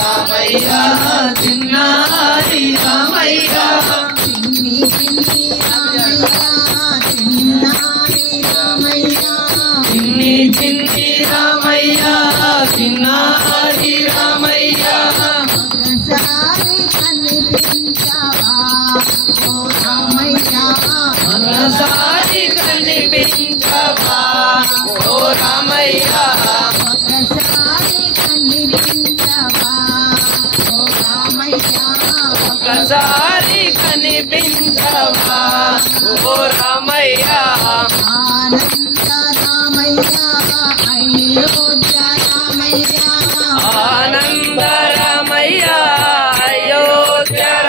రామయ్య చిన్నారి రామయ్య చిన్ని చిన్ని రామయ్య చిన్ని చిన్ని రామయ్య చిన్నారి రామయ్య ఒకసారి కనిపించవా ఓ రామయ్య ఒకసారి కనిపించవా ఓ రామయ్య ఆనంద రామయ్య అయోధ్య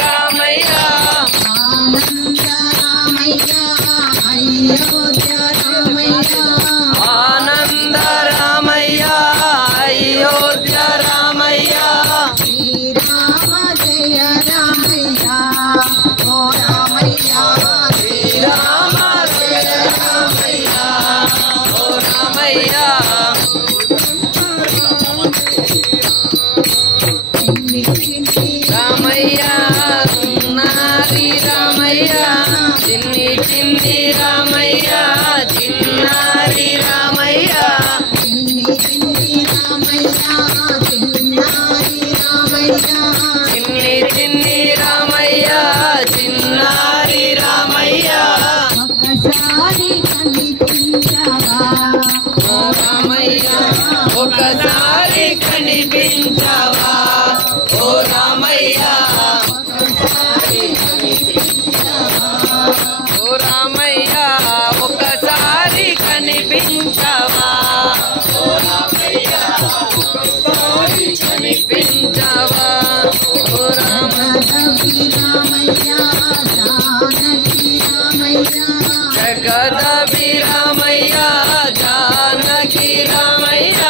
రామయ్య ఆనంద రామయ్య అయోధ్య రామయ్య శ్రీరామ జయ రామయ్య ఓ రామయ్య శ్రీరామ జయ రామయ్య ఓ రామయ్య రామయ్య నారి రామయ్య చిన్ని చిన్ని రామయ్య చిన్నారి రామయ్య చిన్ని చిన్ని రామయ్య చిన్నారి రామయ్య ఒకసారి కనిపించవా ఓ రామయ్య ఒకసారి కనిపించవా ఓ రామయ్య ఓ రామయ్య ఒకసారి కనిపించవా ఓ రామయ్య ఒకసారి కనిపించవా ఓ జగదభి రామయ్య జానకి రామయ్య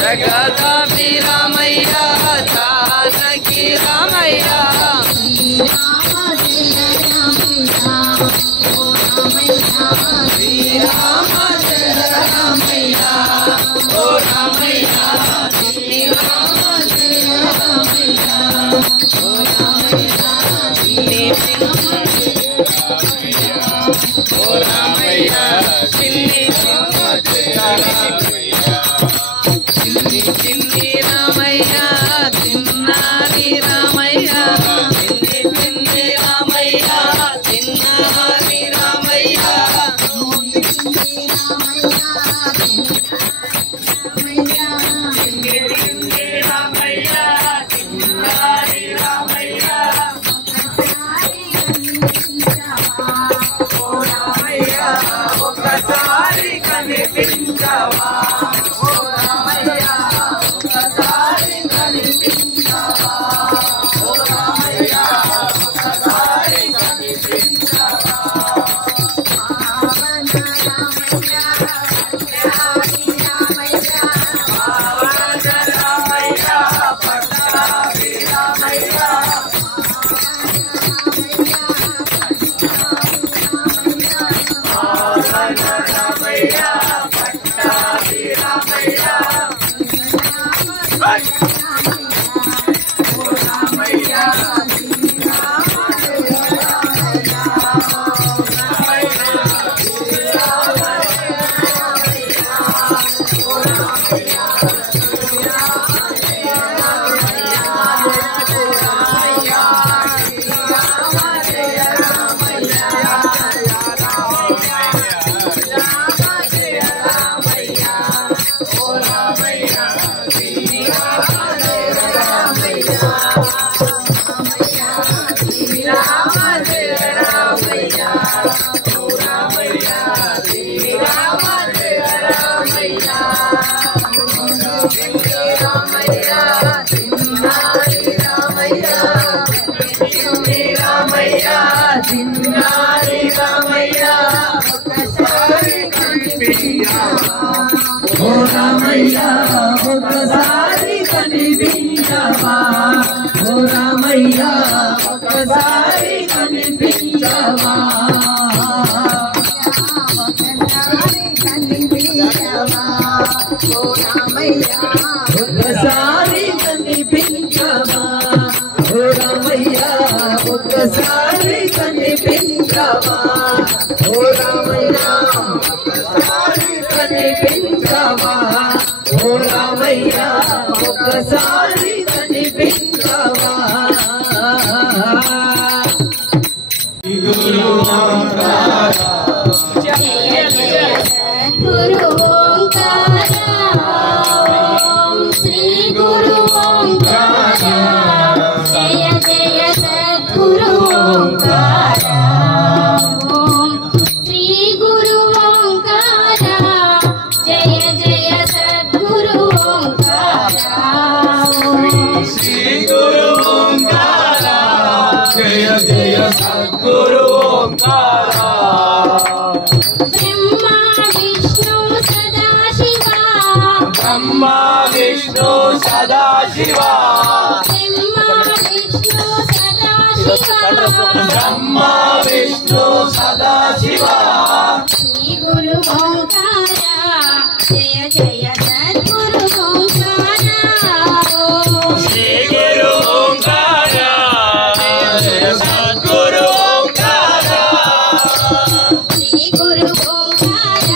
జగదభి రామయ్య జానకి రామయ్య శ్రీరామ జయ రామయ్య ఓ రామయ్య శ్రీరామ జయ రామయ్య ఓ రామయ్య ఓ రామయ్య చిన్ని చిన్ని చిన్ని రామయ్య చిన్నారి రామయ్య చిన్ని చిన్ని రామయ్య చిన్నారి రామయ్య చిన్ని చిన్ని రామయ్య చిన్నారి రామయ్య ఓ రామయ్య ఒకసారి కనిపించవా ఓ రామయ్య ఒకసారి కనిపించవా ఓ రామయ్య ఒకసారి కనిపించవా రామయ్య పట్టాభి రామయ్య రామయ్య పట్టాభి రామయ్య ఓ రామయ్య చిన్నారి రామయ్య ఒకసారి కనిపించవా ఓ రామయ్య ఒకసారి కనిపించవా ఓ రామయ్య ఒకసారి కనిపించవా రామయ్య ఒక్కసారి కనిపించవా ఓ రామయ్య ఒక్కసారి కనిపించవా ఓ రామయ్య ఒక్కసారి కనిపించవా ఓ రామయ్య ఒక్కసారి కనిపించవా గురు ఓంకార జయ జయ సద్గురు ఓంకార శ్రీ గురు ఓంకార జయ జయ సద్గురు ఓంకార శ్రీ గురు ఓంకార జయ జయ సద్గురు ఓంకార శ్రీ గురు ఓంకార జయ జయ సద్గురు ఓంకార ब्रह्मा विष्णु सदाशिवा ब्रह्मा विष्णु सदाशिवा श्री गुरु ओंकार जय जय सद्गुरु ओंकार श्री गुरु ओंकार जय सद्गुरु ओंकार श्री गुरु ओंकार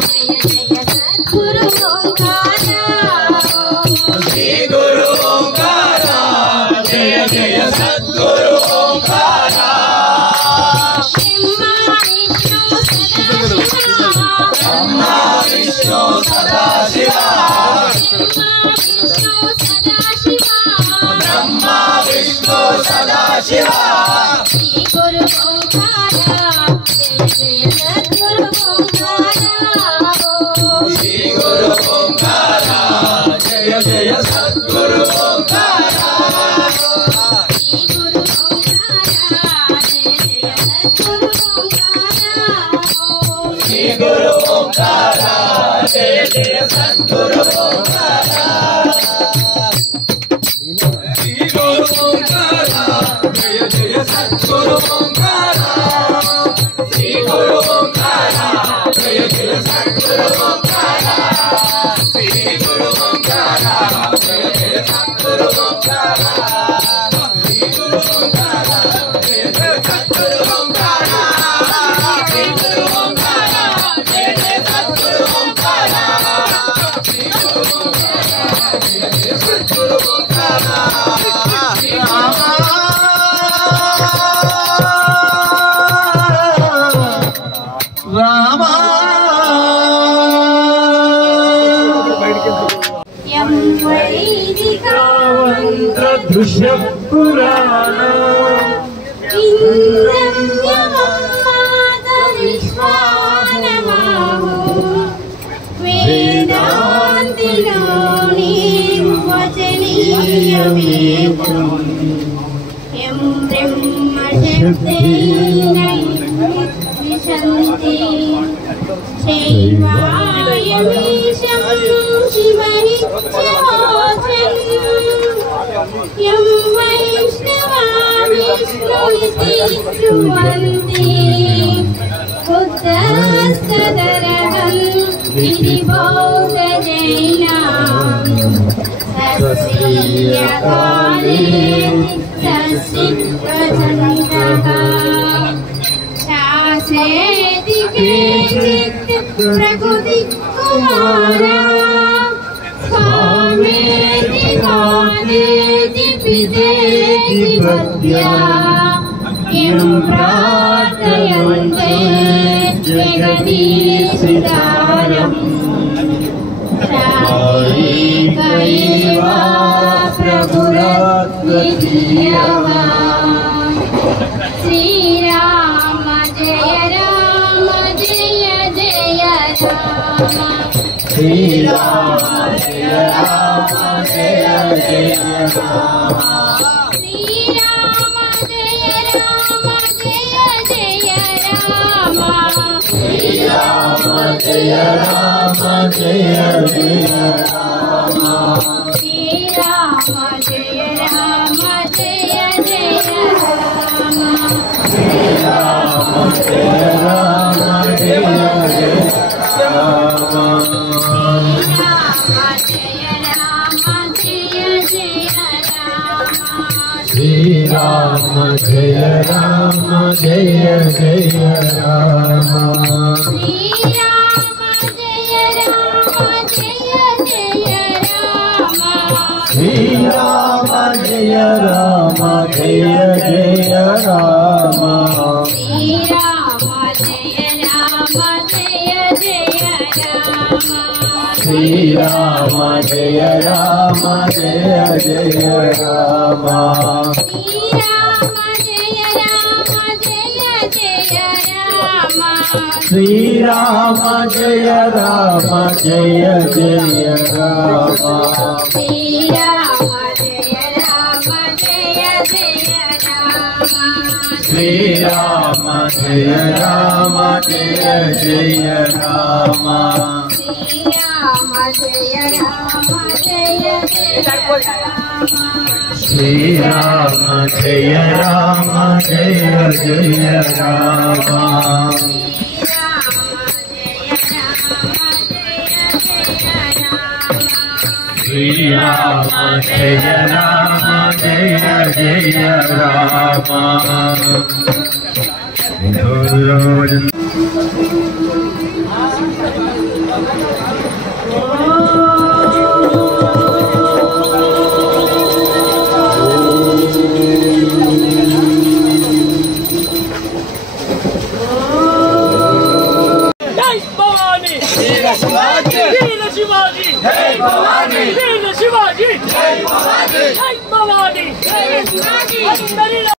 जय जय सद्गुरु ओंकार श्री गुरु ओंकार जय जय सद्गुरु ओंकार ब्रह्मा विष्णु सदाशिवा ब्रह्मा विष्णु सदाशिवा श्री गुरु ओंकार जय सद्गुरु ओंकार श्री गुरु ओंकार जय जय सद्गुरु ओंकार श्री गुरु ओंकार जय जय सद्गुरु ओंकार श्री गुरु ओंकार जय जय सद्गुरु ओंकार श्री गुरु ओंकार जय जय सद्गुरु ओंकार श्री गुरु ओंकार जय जय सद्गुरु ओंकार श्री गुरु ओंकार जय जय सद्गुरु ओंकार श्री गुरु ओंकार जय जय सद्गुरु ओंकार श्री गुरु ओंकार जय जय सद्गुरु ओंकार श्री गुरु ओंकार जय जय सद्गुरु ओंकार रामा यं वैदिकामन्त्र दृश्य पुराण इंद्रं यममादरिष्वानमाहो वेदान्तिनानि वचनीयमेतम् यं ब्रह्मशब्देन विशन्ति शैवायमीशं शिवनित्यवोचन् यं वैष्णवा विष्णुमिति ब्रुवन्ति बुद्धस्तदरहं इति बौद्धजैनाः तस्यकाले तस्सिद्धसन्तः शासेति केचित् प्रकृतिकुमारा स्वामेति मानेति पितेति पद्या यं प्रार्थयन्ते जगदीशितारम् शारीकैव प्रभुरद्वितीयः श्रीराम जय जय राम श्रीराम जय जय राम श्रीराम जय जय राम श्रीराम जय जय राम श्रीराम जय राम जय जय राम श्रीराम जय राम जय जय राम राम जय राम जय जय राम श्री राम जय राम जय जय राम श्री राम जय राम जय जय राम श्री राम जय राम जय जय राम श्री राम जय राम जय जय राम श्री राम जय राम जय जय राम श्री राम जय राम जय जय राम श्री राम जय राम जय जय राम श्री राम जय राम जय जय राम श्री राम जय राम जय जय राम श्री राम जय राम जय जय राम जय भवानी, वीर शिवाजी, जय भवानी, जय भवानी, जय शिवाजी,